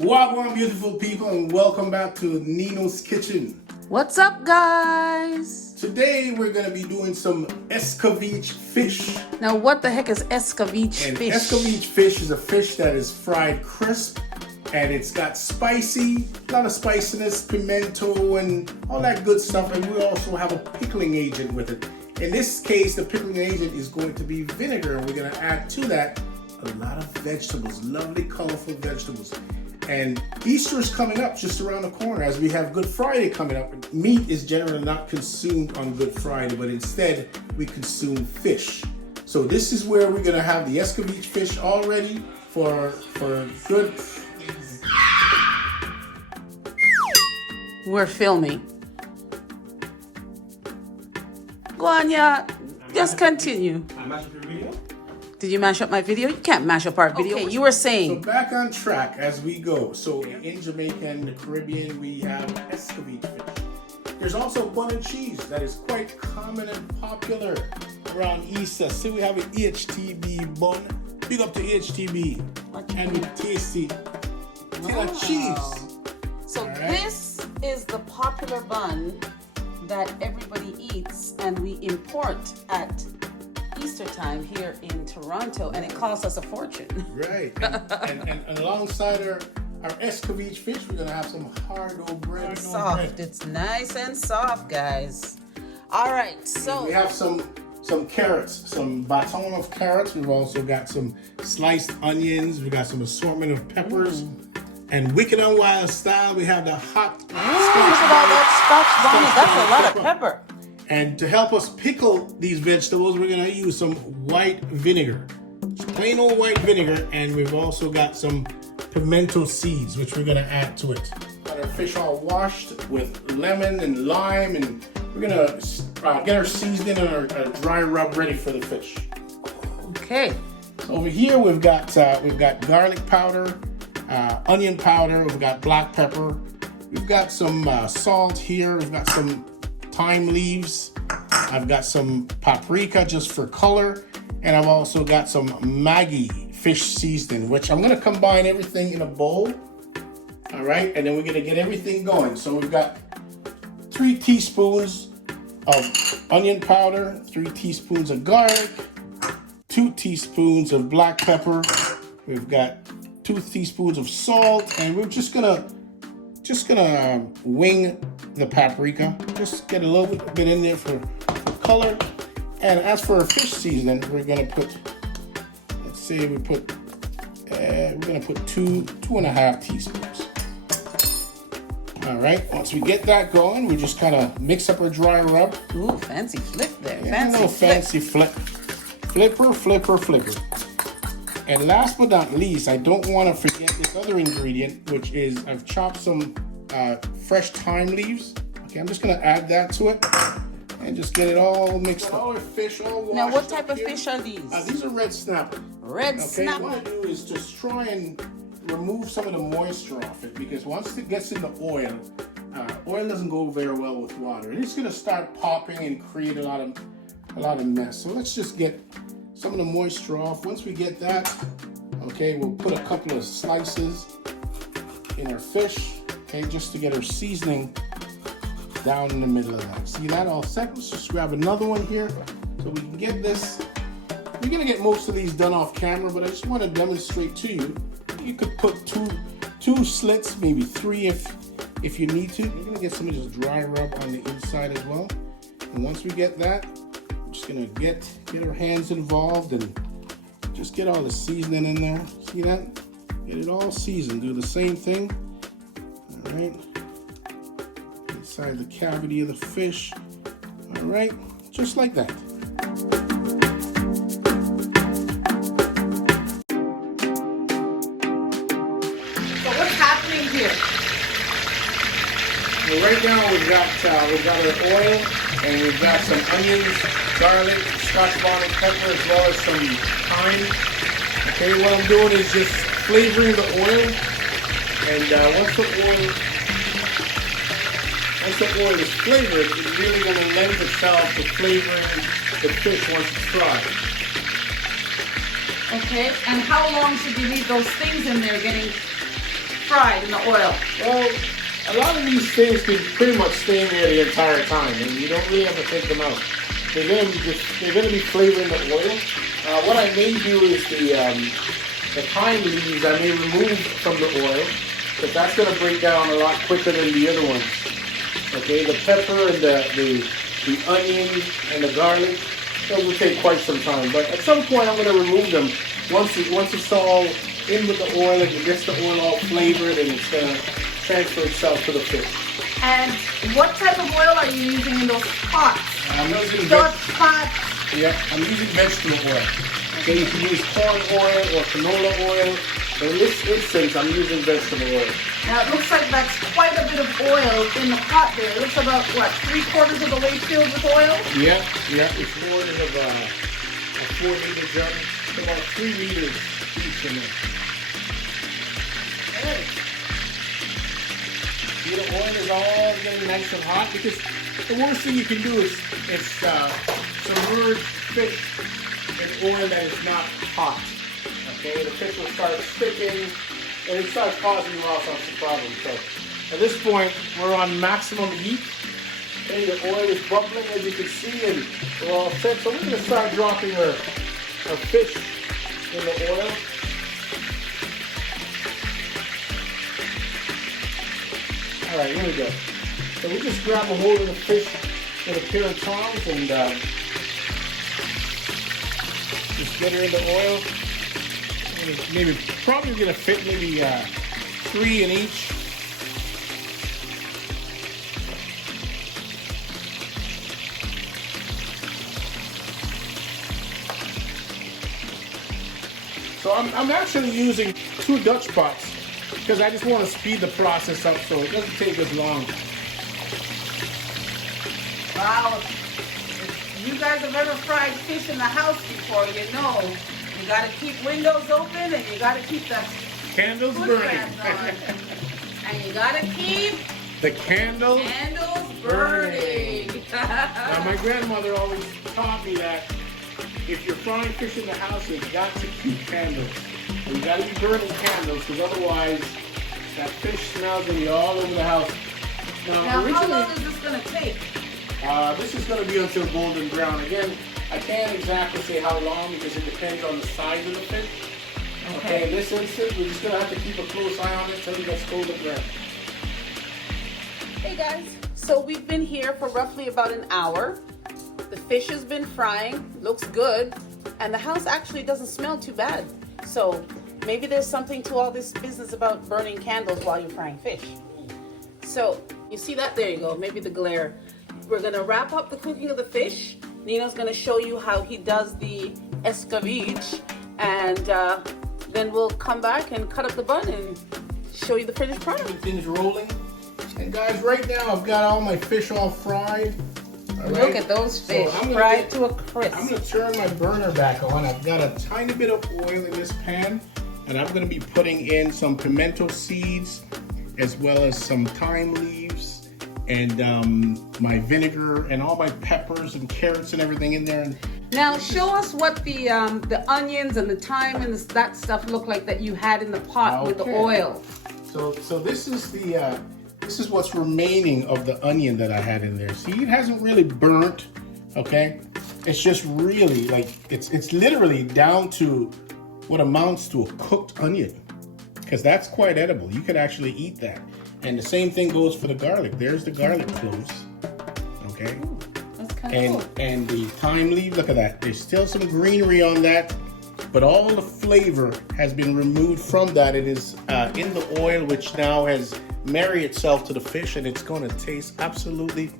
Welcome, beautiful people, and welcome back to Nino's Kitchen. What's up, guys? Today we're going to be doing some Escovitch fish. Now, what the heck is Escovitch And fish? Escovitch fish is a fish that is fried crisp, and it's got spicy, a lot of spiciness, pimento, and all that good stuff. And we also have a pickling agent with it. In this case, the pickling agent is going to be vinegar, and we're going to add to that a lot of vegetables, lovely, colorful vegetables. And Easter is coming up just around the corner as we have Good Friday coming up. Meat is generally not consumed on Good Friday, but instead we consume fish. So this is where we're gonna have the Escovitch fish all ready for good. We're filming. Go on, yeah. Just continue. I mashed up your video? Did you mash up my video? You can't mash up our video. Okay, you were So saying. back on track as we go. So in Jamaica and the Caribbean, we have Escovitch fish. There's also bun and cheese that is quite common and popular around Easter. So we have an EHTB bun. Big up to EHTB. And with tasty cheese. So right. this is the popular bun that everybody eats and we import at Easter time here in Toronto, and it costs us a fortune. Right. And alongside our Escovitch fish, we're gonna have some hard-o bread. Soft. It's nice and soft, guys. All right, so we have some carrots, some baton of carrots. We've also got some sliced onions. We got some assortment of peppers. And Wicked and Wild style, we have the hot look at all that Scotch bonnet. That's a lot of pepper. And to help us pickle these vegetables, we're gonna use some white vinegar. Just plain old white vinegar, and we've also got some pimento seeds, which we're gonna add to it. Got our fish all washed with lemon and lime, and we're gonna get our seasoning and our dry rub ready for the fish. Okay. So over here we've got garlic powder, onion powder, we've got black pepper, we've got some salt here, we've got some thyme leaves, I've got some paprika just for color, and I've also got some Maggi fish seasoning, which I'm gonna combine everything in a bowl. All right, and then we're gonna get everything going. So we've got 3 teaspoons of onion powder, 3 teaspoons of garlic, 2 teaspoons of black pepper, we've got 2 teaspoons of salt, and we're just gonna wing the paprika. Just get a little bit in there for color. And as for our fish seasoning, we're gonna put, let's say we're gonna put 2.5 teaspoons. All right, once we get that going, we just kind of mix up our dry rub. Ooh, fancy flip there. Yeah, fancy flip. Flipper. And last but not least, I don't want to forget this other ingredient, which is I've chopped some fresh thyme leaves. Okay, I'm just gonna add that to it and just get it all mixed up. All our fish all washed. Now, what type of fish are these? These are red snapper. Red snapper. What I do is just try and remove some of the moisture off it, because once it gets in the oil, oil doesn't go very well with water, and it's gonna start popping and create a lot of mess. So let's just get some of the moisture off. Once we get that, okay, we'll put a couple of slices in our fish, okay, just to get our seasoning down in the middle of that. See that all set? Let's just grab another one here so we can get this. We're gonna get most of these done off camera, but I just want to demonstrate to you. You could put two slits, maybe 3 if you need to. You're gonna get some of this dry rub on the inside as well. And once we get that, we're just gonna get our hands involved and just get all the seasoning in there. See that? Get it all seasoned. Do the same thing. All right. Inside the cavity of the fish. All right. Just like that. So what's happening here? Well, right now we've got our oil, and we've got some onions, garlic, Scotch bonnet pepper, as well as some thyme. Okay, what I'm doing is just flavoring the oil, and once the oil is flavored, it's really going to lend itself to flavoring the fish once it's fried. Okay, and how long should we leave those things in there getting fried in the oil? Well, a lot of these things can pretty much stay in there the entire time, and you don't really have to take them out. They're gonna be flavoring the oil. What I may do is the thyme leaves I may remove from the oil, because that's gonna break down a lot quicker than the other ones. Okay, the pepper and the onion and the garlic, that will take quite some time. But at some point, I'm gonna remove them once it's all in with the oil and it gets the oil all flavored, and it's gonna transfer itself to the fish. And what type of oil are you using in those pots? I'm using Dutch pots. Yeah, I'm using vegetable oil. Okay, you can use corn oil or canola oil. In this instance, I'm using vegetable oil. Now it looks like that's quite a bit of oil in the pot there. It looks about, what, 3/4 of the way filled with oil? Yeah, it's more than a 4-liter jug. It's about 3 liters each in there. Good. See, the oil is all getting nice and hot, because the worst thing you can do is submerge fish in oil that is not hot. Okay, the fish will start sticking, and it starts causing all sorts of problems. So at this point, we're on maximum heat. Okay, the oil is bubbling, as you can see, and we're all set. So we're going to start dropping our fish in the oil. All right, here we go. So we just grab a hold of the fish with a pair of tongs and just get her in the oil. Maybe probably gonna fit maybe 3 in each. So I'm actually using 2 Dutch pots, because I just want to speed the process up so it doesn't take as long. Wow. If you guys have ever fried fish in the house before, you know you got to keep windows open, and you got to keep the Candles food burning. fans on. And you got to keep The candles burning. Now, my grandmother always taught me that if you're frying fish in the house, you've got to keep candles. And you got to be burning candles, because otherwise that fish smells going to be all over the house. Now, how long is this going to take? This is going to be until golden brown. Again, I can't exactly say how long, because it depends on the size of the fish. Okay, in this instance, we're just going to have to keep a close eye on it until it gets golden brown. Hey guys, so we've been here for roughly about an hour. The fish has been frying, looks good, and the house actually doesn't smell too bad. So maybe there's something to all this business about burning candles while you're frying fish. So you see that? There you go, maybe the glare. We're gonna wrap up the cooking of the fish. Nino's gonna show you how he does the escovitch, and then we'll come back and cut up the bun and show you the finished product. Everything's rolling. And guys, right now I've got all my fish all fried. All right? Look at those fish, So fried to a crisp. I'm going to turn my burner back on. I've got a tiny bit of oil in this pan, and I'm going to be putting in some pimento seeds, as well as some thyme leaves, and my vinegar, and all my peppers and carrots and everything in there. And Now show us what the onions and the thyme and that stuff look like that you had in the pot with the oil. So this is this is what's remaining of the onion that I had in there. See, it hasn't really burnt, okay? It's just really like, it's literally down to what amounts to a cooked onion, because that's quite edible. You could actually eat that. And the same thing goes for the garlic. There's the garlic cloves, okay? Ooh, that's kind of cool. And the thyme leaf, look at that. There's still some greenery on that, but all the flavor has been removed from that. It is in the oil, which now has married itself to the fish, and it's going to taste absolutely.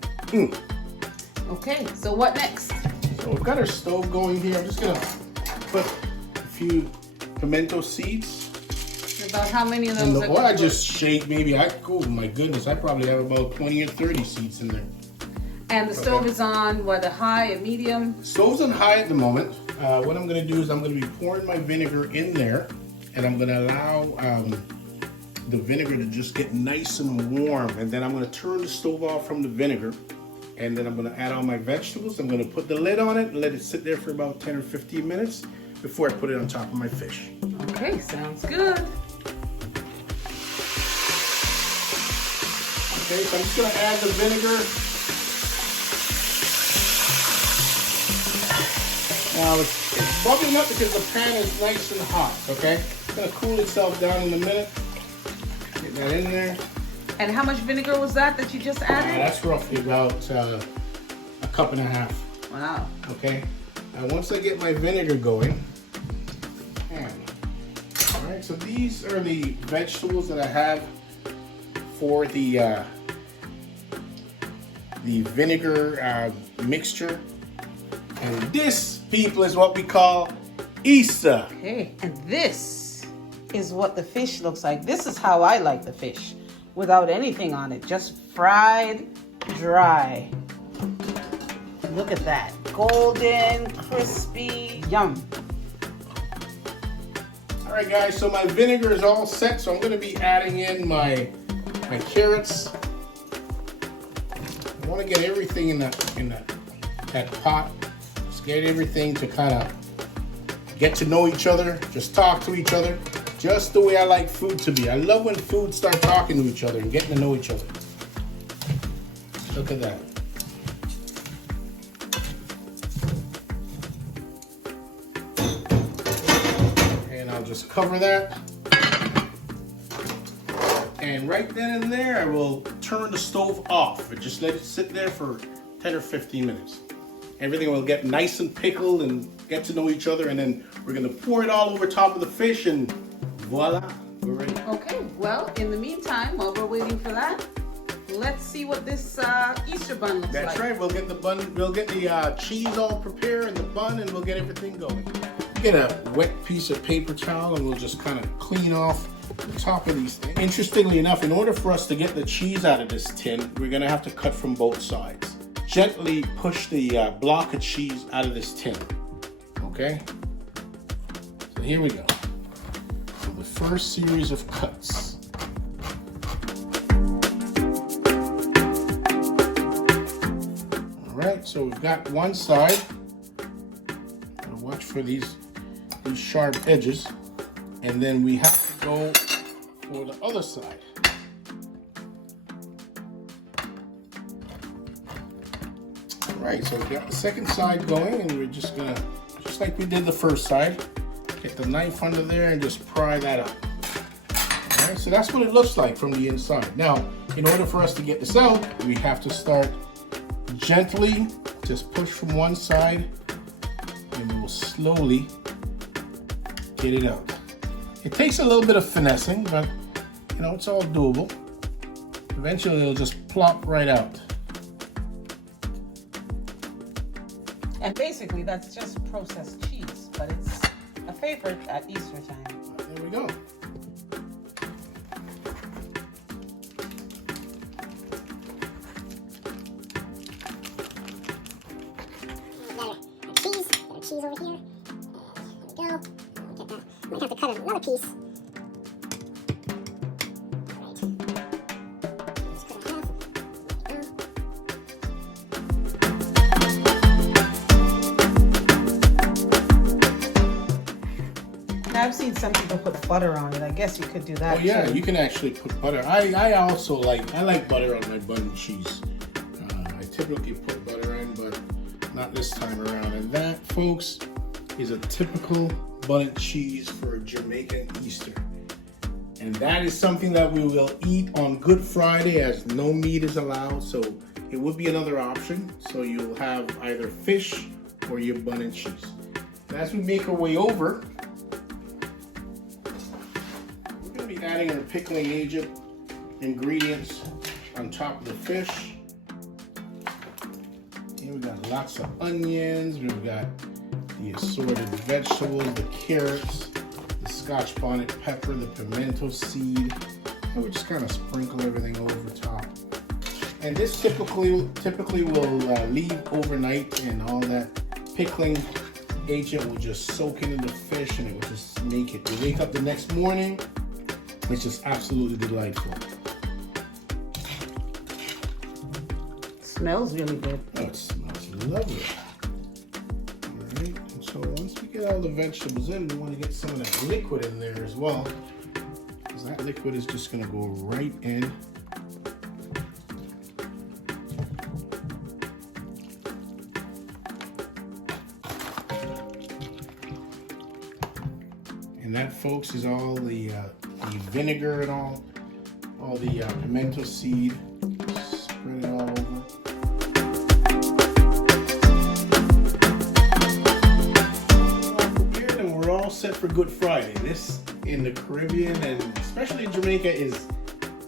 Okay, so what next? So we've got our stove going here. I'm just going to put a few pimento seeds. About how many of And those the are oil, I going to just shake maybe, oh my goodness, I probably have about 20 or 30 seeds in there. And the stove is on, what, a high, a medium? Stove's on high at the moment. What I'm going to do is I'm going to be pouring my vinegar in there, and I'm going to allow the vinegar to just get nice and warm, and then I'm going to turn the stove off from the vinegar, and then I'm going to add all my vegetables. I'm going to put the lid on it and let it sit there for about 10 or 15 minutes before I put it on top of my fish. Okay, sounds good. Okay, so I'm just gonna add the vinegar. Now it's bubbling up because the pan is nice and hot, okay? It's gonna cool itself down in a minute. Get that in there. And how much vinegar was that you just added? That's roughly about a cup and a half. Wow. Okay. And once I get my vinegar going, all right, so these are the vegetables that I have for the vinegar mixture. And this, people, is what we call Easter. Okay, and this is what the fish looks like. This is how I like the fish, without anything on it, just fried dry. Look at that, golden, crispy, yum. All right, guys, so my vinegar is all set, so I'm gonna be adding in my carrots. I wanna get everything in that pot. Just get everything to kind of get to know each other, just talk to each other, just the way I like food to be. I love when food starts talking to each other and getting to know each other. Look at that. And I'll just cover that. And right then and there, I will turn the stove off and just let it sit there for 10 or 15 minutes. Everything will get nice and pickled and get to know each other, and then we're gonna pour it all over top of the fish, and voila, we're ready. Okay, well, in the meantime, while we're waiting for that, let's see what this Easter bun looks like. That's right, we'll get the bun, we'll get the cheese all prepared and the bun, and we'll get everything going. Get a wet piece of paper towel and we'll just kind of clean off the top of these things. Interestingly enough, in order for us to get the cheese out of this tin, we're gonna have to cut from both sides. Gently push the block of cheese out of this tin, okay? So here we go. So the first series of cuts. All right, so we've got one side. Gotta watch for these sharp edges. And then we have to go for the other side. Right, so we've got the second side going, and we're just gonna, just like we did the first side, get the knife under there and just pry that up. All right, so that's what it looks like from the inside. Now, in order for us to get this out, we have to start gently, just push from one side, and we will slowly get it out. It takes a little bit of finessing, but you know, it's all doable. Eventually, it'll just plop right out. And basically, that's just processed cheese, but it's a favorite at Easter time. There we go. Cheese over here. There we go. Get that. Might have to cut another piece. I've seen some people put butter on it. I guess you could do that. Oh yeah, too. you can actually put butter. I also like butter on my bun and cheese. I typically put butter in, but not this time around. And that, folks, is a typical bun and cheese for a Jamaican Easter. And that is something that we will eat on Good Friday, as no meat is allowed. So it would be another option. So you'll have either fish or your bun and cheese. And as we make our way over, adding our pickling agent ingredients on top of the fish. Here we got lots of onions, we've got the assorted vegetables, the carrots, the Scotch bonnet pepper, the pimento seed, and we just kind of sprinkle everything over top. And this typically will leave overnight, and all that pickling agent will just soak into the fish, and it will just make it. You wake up the next morning, it's just absolutely delightful. Smells really good. Oh, it smells lovely. All right, and so once we get all the vegetables in, we want to get some of that liquid in there as well, because that liquid is just going to go right in folks, is all the vinegar and all the pimento seed. Spread it all over. Prepared, and we're all set for Good Friday. This in the Caribbean and especially in Jamaica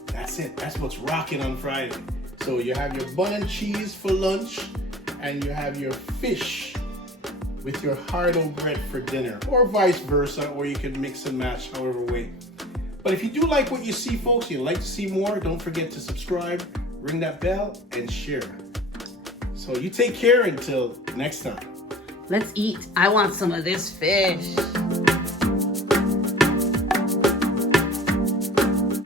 that's it. That's what's rocking on Friday. So you have your bun and cheese for lunch, and you have your fish with your hard-o bread for dinner, or vice versa, or you can mix and match however way. But if you do like what you see, folks, you'd like to see more, don't forget to subscribe, ring that bell, and share. So you take care until next time. Let's eat. I want some of this fish.